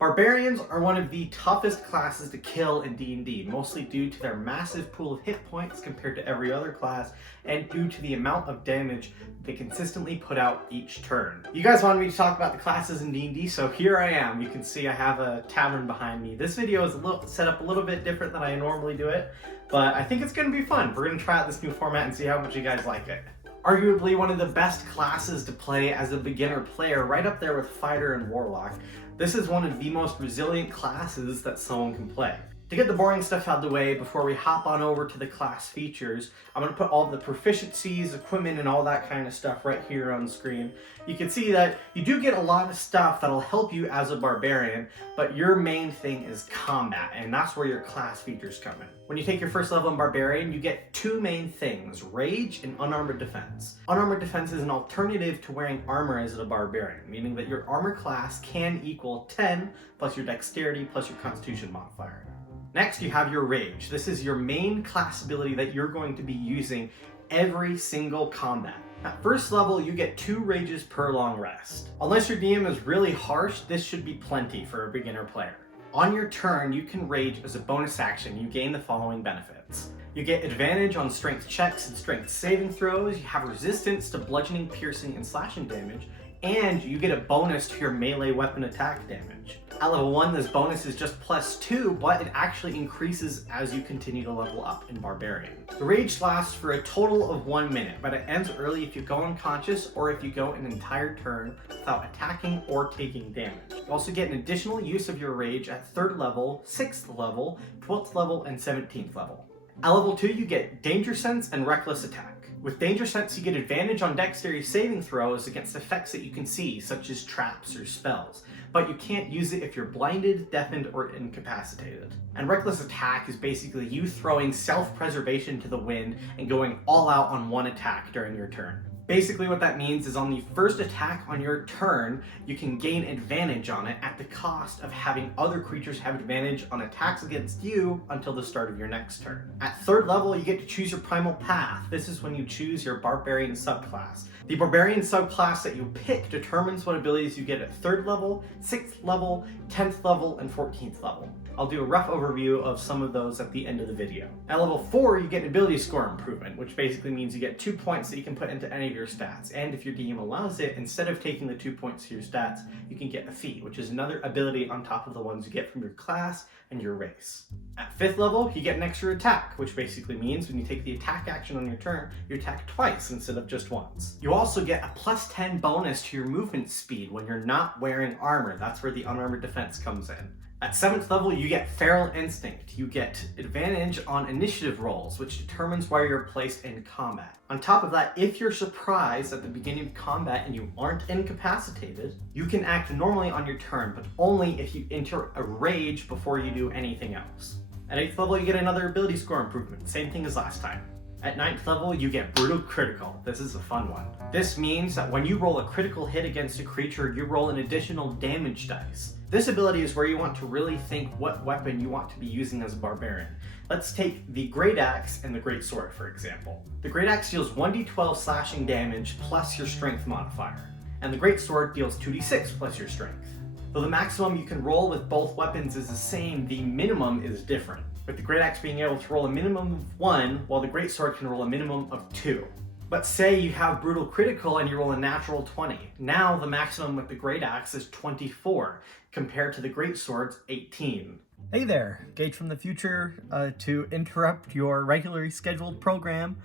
Barbarians are one of the toughest classes to kill in D&D, mostly due to their massive pool of hit points compared to every other class, and due to the amount of damage they consistently put out each turn. You guys wanted me to talk about the classes in D&D, so here I am. You can see I have a tavern behind me. This video is set up a little bit different than I normally do it, but I think it's going to be fun. We're going to try out this new format and see how much you guys like it. Arguably one of the best classes to play as a beginner player, right up there with Fighter and Warlock. This is one of the most resilient classes that someone can play. To get the boring stuff out of the way, before we hop on over to the class features, I'm going to put all the proficiencies, equipment, and all that kind of stuff right here on the screen. You can see that you do get a lot of stuff that'll help you as a barbarian, but your main thing is combat, and that's where your class features come in. When you take your first level in Barbarian, you get two main things, Rage and Unarmored Defense. Unarmored Defense is an alternative to wearing armor as a barbarian, meaning that your armor class can equal 10 plus your dexterity plus your constitution modifier. Next, you have your Rage. This is your main class ability that you're going to be using every single combat. At first level, you get 2 Rages per long rest. Unless your DM is really harsh, this should be plenty for a beginner player. On your turn, you can Rage as a bonus action. You gain the following benefits. You get advantage on strength checks and strength saving throws, you have resistance to bludgeoning, piercing, and slashing damage, and you get a bonus to your melee weapon attack damage. At level 1, this bonus is just +2, but it actually increases as you continue to level up in Barbarian. The Rage lasts for a total of 1 minute, but it ends early if you go unconscious or if you go an entire turn without attacking or taking damage. You also get an additional use of your Rage at 3rd level, 6th level, 12th level, and 17th level. At level 2, you get Danger Sense and Reckless Attack. With Danger Sense, you get advantage on dexterity saving throws against effects that you can see, such as traps or spells, but you can't use it if you're blinded, deafened, or incapacitated. And Reckless Attack is basically you throwing self-preservation to the wind and going all out on one attack during your turn. Basically what that means is on the first attack on your turn, you can gain advantage on it at the cost of having other creatures have advantage on attacks against you until the start of your next turn. At 3rd level, you get to choose your primal path. This is when you choose your Barbarian subclass. The Barbarian subclass that you pick determines what abilities you get at 3rd level, 6th level, 10th level, and 14th level. I'll do a rough overview of some of those at the end of the video. At level 4, you get an ability score improvement, which basically means you get 2 points that you can put into any of your stats. And if your DM allows it, instead of taking the 2 points to your stats, you can get a feat, which is another ability on top of the ones you get from your class and your race. At 5th level, you get an extra attack, which basically means when you take the attack action on your turn, you attack twice instead of just once. You also get a +10 bonus to your movement speed when you're not wearing armor. That's where the unarmored defense comes in. At 7th level, you get Feral Instinct. You get advantage on initiative rolls, which determines where you're placed in combat. On top of that, if you're surprised at the beginning of combat and you aren't incapacitated, you can act normally on your turn, but only if you enter a rage before you do anything else. At 8th level, you get another ability score improvement, same thing as last time. At 9th level, you get Brutal Critical. This is a fun one. This means that when you roll a critical hit against a creature, you roll an additional damage dice. This ability is where you want to really think what weapon you want to be using as a barbarian. Let's take the Great Axe and the Great Sword, for example. The Great Axe deals 1d12 slashing damage plus your strength modifier, and the Great Sword deals 2d6 plus your strength. Though the maximum you can roll with both weapons is the same, the minimum is different, with the Great Axe being able to roll a minimum of 1, while the Great Sword can roll a minimum of 2. But say you have Brutal Critical and you roll a natural 20. Now the maximum with the Great Axe is 24, compared to the Great Sword's 18. Hey there, Gage from the future, to interrupt your regularly scheduled program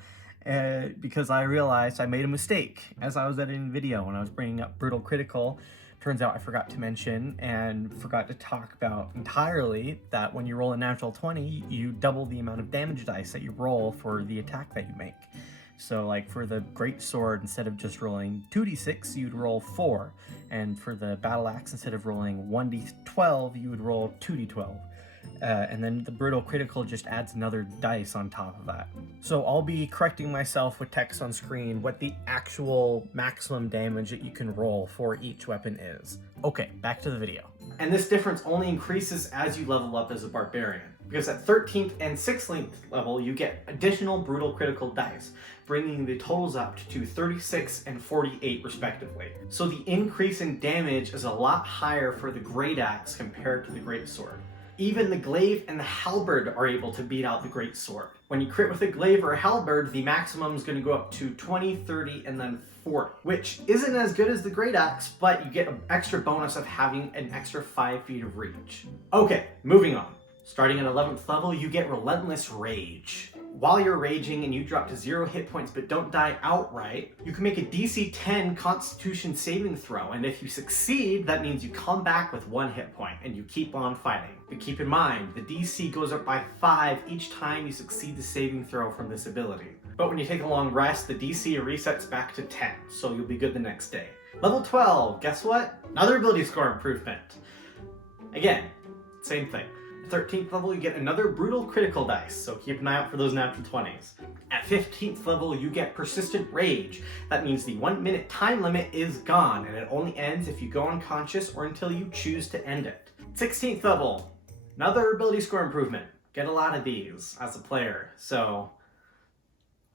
because I realized I made a mistake as I was editing the video when I was bringing up Brutal Critical. Turns out I forgot to mention and forgot to talk about entirely that when you roll a natural 20, you double the amount of damage dice that you roll for the attack that you make. So like for the Great Sword, instead of just rolling 2d6, you'd roll 4. And for the Battle Axe, instead of rolling 1d12, you would roll 2d12. And then the Brutal Critical just adds another dice on top of that. So I'll be correcting myself with text on screen what the actual maximum damage that you can roll for each weapon is. Okay, back to the video. And this difference only increases as you level up as a barbarian. because at 13th and 16th level, you get additional brutal critical dice, bringing the totals up to 36 and 48 respectively. So the increase in damage is a lot higher for the Great Axe compared to the Great Sword. Even the glaive and the halberd are able to beat out the great sword. When you crit with a glaive or a halberd, the maximum is going to go up to 20, 30, and then 40, which isn't as good as the great axe, but you get an extra bonus of having an extra 5 feet of reach. Okay, moving on. Starting at 11th level, you get Relentless Rage. While you're raging and you drop to 0 hit points but don't die outright, you can make a DC 10 Constitution saving throw, and if you succeed, that means you come back with 1 hit point and you keep on fighting. But keep in mind, the DC goes up by 5 each time you succeed the saving throw from this ability. But when you take a long rest, the DC resets back to 10, so you'll be good the next day. Level 12, guess what? Another ability score improvement. Again, same thing. 13th level, you get another brutal critical dice, so keep an eye out for those natural 20s. At 15th level, you get Persistent Rage. That means the 1 minute time limit is gone, and it only ends if you go unconscious or until you choose to end it. 16th level, another ability score improvement. Get a lot of these as a player, so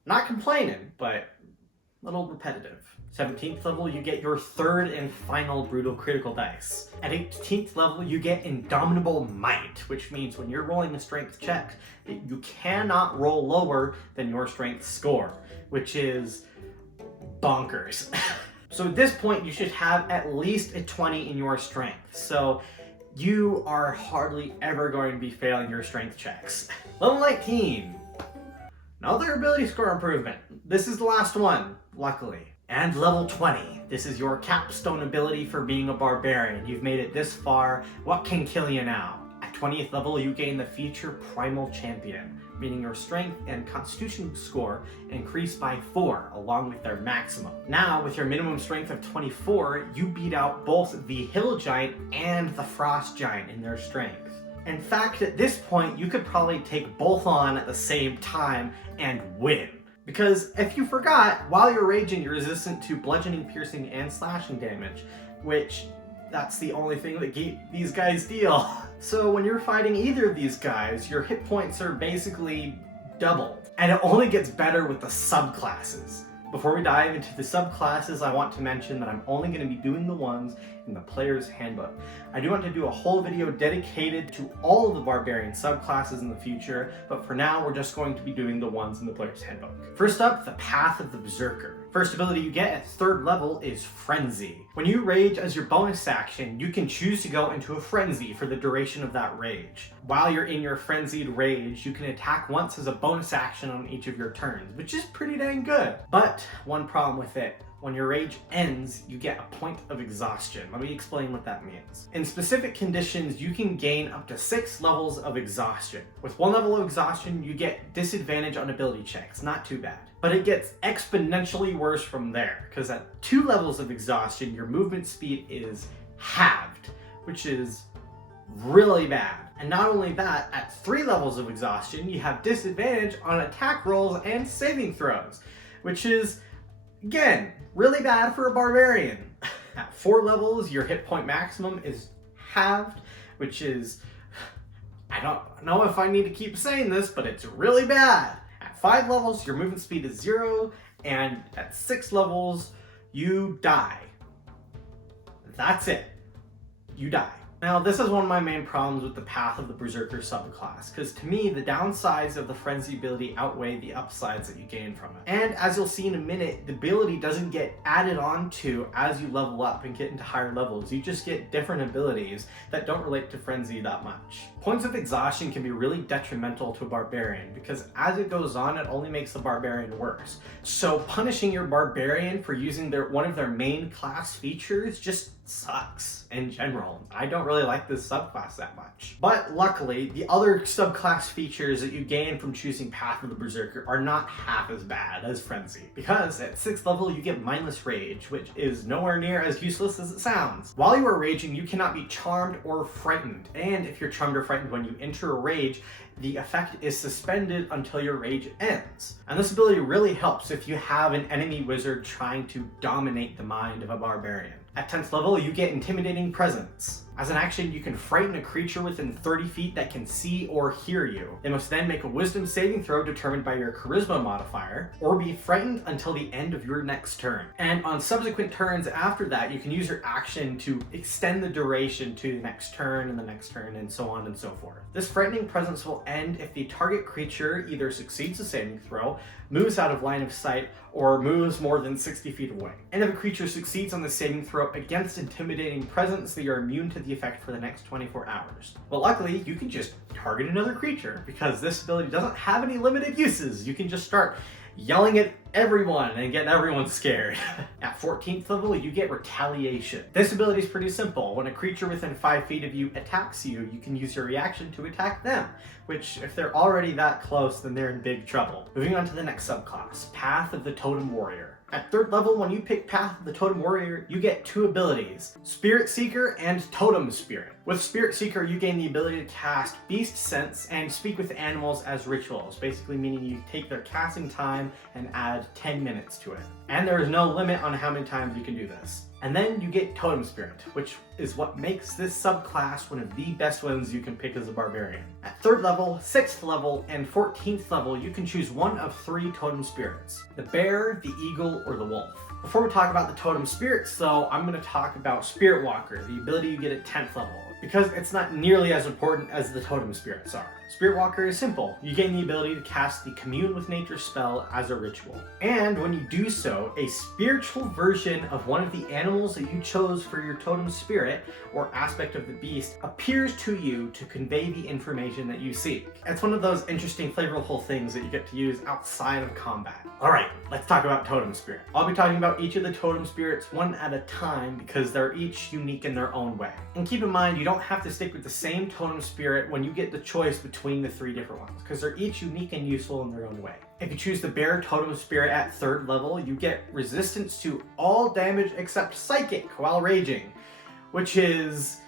not complaining, but a little repetitive. 17th level, you get your 3rd and final brutal critical dice. At 18th level, you get Indomitable Might, which means when you're rolling a strength check, you cannot roll lower than your strength score, which is bonkers. So at this point, you should have at least a 20 in your strength, so you are hardly ever going to be failing your strength checks. Level 19, another ability score improvement. This is the last one, luckily. And level 20, this is your capstone ability for being a barbarian. You've made it this far, what can kill you now? At 20th level, you gain the feature Primal Champion, meaning your strength and constitution score increase by 4, along with their maximum. Now, with your minimum strength of 24, you beat out both the Hill Giant and the Frost Giant in their strength. In fact, at this point, you could probably take both on at the same time and win. Because if you forgot, while you're raging, you're resistant to bludgeoning, piercing, and slashing damage, which that's the only thing that these guys deal. So when you're fighting either of these guys, your hit points are basically doubled. And it only gets better with the subclasses. Before we dive into the subclasses, I want to mention that I'm only going to be doing the ones in the player's handbook. I do want to do a whole video dedicated to all of the barbarian subclasses in the future, but for now we're just going to be doing the ones in the player's handbook. First up, the Path of the Berserker. First ability you get at 3rd level is Frenzy. When you rage as your bonus action, you can choose to go into a frenzy for the duration of that rage. While you're in your frenzied rage, you can attack once as a bonus action on each of your turns, which is pretty dang good. But one problem with it. When your rage ends, you get a point of exhaustion. Let me explain what that means. In specific conditions, you can gain up to 6 levels of exhaustion. With 1 level of exhaustion, you get disadvantage on ability checks. Not too bad. But it gets exponentially worse from there, because at 2 levels of exhaustion, your movement speed is halved, which is really bad. And not only that, at 3 levels of exhaustion, you have disadvantage on attack rolls and saving throws, which is, again, really bad for a barbarian. At 4 levels, your hit point maximum is halved, which is, I don't know if I need to keep saying this, but it's really bad. At 5 levels, your movement speed is 0, and at 6 levels, you die. That's it. You die. Now, this is one of my main problems with the Path of the Berserker subclass, because to me, the downsides of the Frenzy ability outweigh the upsides that you gain from it. And as you'll see in a minute, the ability doesn't get added on to as you level up and get into higher levels. You just get different abilities that don't relate to Frenzy that much. Points of exhaustion can be really detrimental to a barbarian, because as it goes on, it only makes the barbarian worse. So punishing your barbarian for using one of their main class features just sucks in general. I don't really like this subclass that much. But luckily, the other subclass features that you gain from choosing Path of the Berserker are not half as bad as Frenzy. Because at 6th level, you get Mindless Rage, which is nowhere near as useless as it sounds. While you are raging, you cannot be charmed or frightened. And if you're charmed or frightened when you enter a rage, the effect is suspended until your rage ends. And this ability really helps if you have an enemy wizard trying to dominate the mind of a barbarian. At 10th level, you get Intimidating Presence. As an action, you can frighten a creature within 30 feet that can see or hear you. They must then make a wisdom saving throw determined by your charisma modifier, or be frightened until the end of your next turn. And on subsequent turns after that, you can use your action to extend the duration to the next turn and the next turn and so on and so forth. This frightening presence will end if the target creature either succeeds a saving throw, moves out of line of sight, or moves more than 60 feet away. And if a creature succeeds on the saving throw against intimidating presence, they are immune to the effect for the next 24 hours. But luckily, you can just target another creature because this ability doesn't have any limited uses. You can just start yelling at everyone and get everyone scared. At 14th level, you get Retaliation. This ability is pretty simple. When a creature within 5 feet of you attacks you, you can use your reaction to attack them, which if they're already that close, then they're in big trouble. Moving on to the next subclass, Path of the Totem Warrior. At 3rd level, when you pick Path of the Totem Warrior, you get 2 abilities, Spirit Seeker and Totem Spirit. With Spirit Seeker, you gain the ability to cast Beast Sense and speak with animals as rituals, basically meaning you take their casting time and add 10 minutes to it. And there is no limit on how many times you can do this. And then you get Totem Spirit, which is what makes this subclass one of the best ones you can pick as a Barbarian. At 3rd level, 6th level, and 14th level, you can choose one of 3 Totem Spirits: the Bear, the Eagle, or the Wolf. Before we talk about the Totem Spirits though, I'm going to talk about Spirit Walker, the ability you get at 10th level, because it's not nearly as important as the Totem Spirits are. Spirit Walker is simple. You gain the ability to cast the Commune with Nature spell as a ritual. And when you do so, a spiritual version of one of the animals that you chose for your Totem Spirit, or aspect of the beast, appears to you to convey the information that you seek. It's one of those interesting, flavorful things that you get to use outside of combat. Alright, let's talk about Totem Spirit. I'll be talking about each of the Totem Spirits one at a time because they're each unique in their own way. And keep in mind, you don't have to stick with the same Totem Spirit when you get the choice between the 3 different ones, because they're each unique and useful in their own way. If you choose the Bear Totem Spirit at 3rd level, you get resistance to all damage except psychic while raging, which is...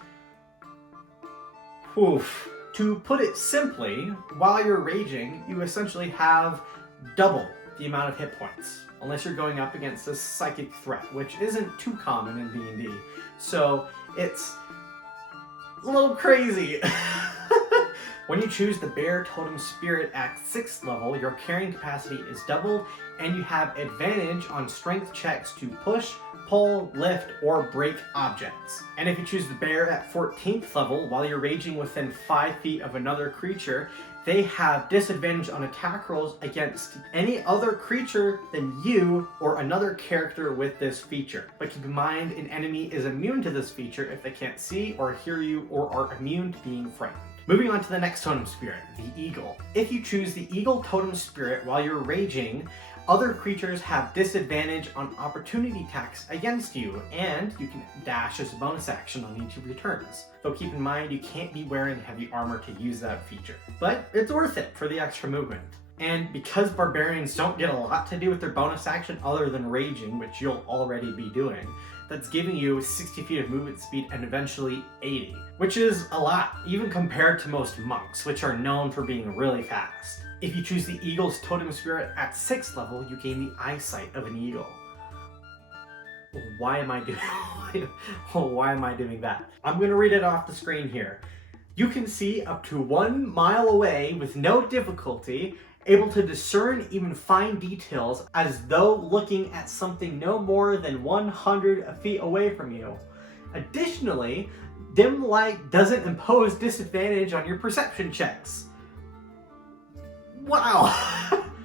oof. To put it simply, while you're raging, you essentially have double the amount of hit points, unless you're going up against a psychic threat, which isn't too common in D&D. So it's a little crazy. When you choose the Bear Totem Spirit at 6th level, your carrying capacity is doubled, and you have advantage on strength checks to push, pull, lift, or break objects. And if you choose the Bear at 14th level, while you're raging within 5 feet of another creature, they have disadvantage on attack rolls against any other creature than you or another character with this feature. But keep in mind, an enemy is immune to this feature if they can't see or hear you or are immune to being frightened. Moving on to the next Totem Spirit, the Eagle. If you choose the Eagle Totem Spirit while you're raging, other creatures have disadvantage on opportunity attacks against you, and you can dash as a bonus action on each of your turns. Though keep in mind, you can't be wearing heavy armor to use that feature. But it's worth it for the extra movement. And because Barbarians don't get a lot to do with their bonus action other than raging, which you'll already be doing, that's giving you 60 feet of movement speed and eventually 80, which is a lot, even compared to most monks, which are known for being really fast. If you choose the Eagle's Totem Spirit at 6th level, you gain the eyesight of an eagle. Why am I doing that? I'm going to read it off the screen here. You can see up to 1 mile away with no difficulty, able to discern even fine details as though looking at something no more than 100 feet away from you. Additionally, dim light doesn't impose disadvantage on your perception checks. Wow!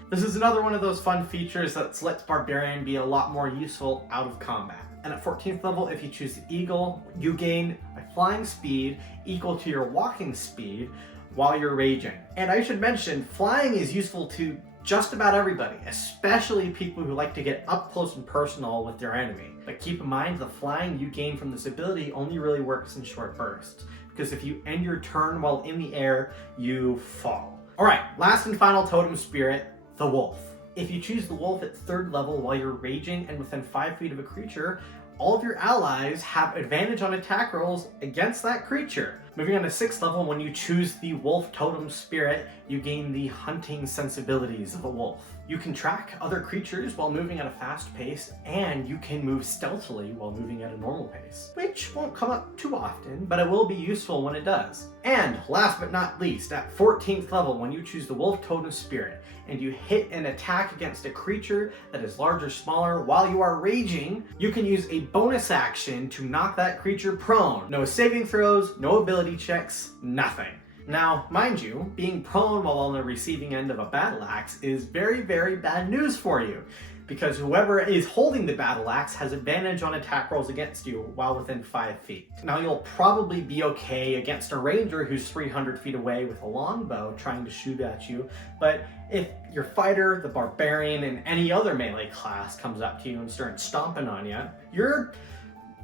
This is another one of those fun features that lets Barbarian be a lot more useful out of combat. And at 14th level, if you choose the Eagle, you gain a flying speed equal to your walking speed while you're raging. And I should mention, flying is useful to just about everybody, especially people who like to get up close and personal with their enemy. But keep in mind, the flying you gain from this ability only really works in short bursts, because if you end your turn while in the air, you fall. Alright, last and final Totem Spirit, the Wolf. If you choose the Wolf at 3rd level while you're raging and within 5 feet of a creature, all of your allies have advantage on attack rolls against that creature. Moving on to 6th level, when you choose the Wolf Totem Spirit, you gain the hunting sensibilities of a wolf. You can track other creatures while moving at a fast pace, and you can move stealthily while moving at a normal pace, which won't come up too often, but it will be useful when it does. And last but not least, at 14th level, when you choose the Wolf Totem Spirit, and you hit an attack against a creature that is large or smaller while you are raging, you can use a bonus action to knock that creature prone. No saving throws, no ability checks, nothing. Now, mind you, being prone while on the receiving end of a battle axe is very, very bad news for you, because whoever is holding the battle axe has advantage on attack rolls against you while within 5 feet. Now, you'll probably be okay against a ranger who's 300 feet away with a longbow trying to shoot at you, but if your fighter, the barbarian, and any other melee class comes up to you and starts stomping on you, you're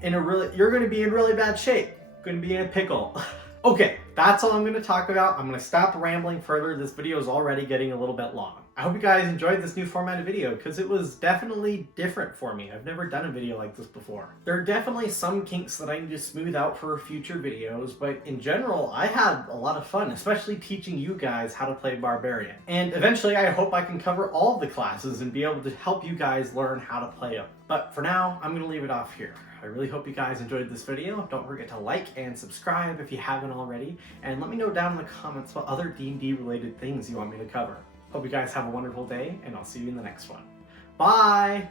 going to be in really bad shape. Going to be in a pickle. Okay, that's all I'm going to talk about. I'm going to stop rambling further. This video is already getting a little bit long. I hope you guys enjoyed this new formatted video because it was definitely different for me. I've never done a video like this before. There are definitely some kinks that I need to smooth out for future videos, but in general, I had a lot of fun, especially teaching you guys how to play Barbarian. And eventually, I hope I can cover all of the classes and be able to help you guys learn how to play them. But for now, I'm going to leave it off here. I really hope you guys enjoyed this video. Don't forget to like and subscribe if you haven't already, and let me know down in the comments what other D&D related things you want me to cover. Hope you guys have a wonderful day, and I'll see you in the next one. Bye!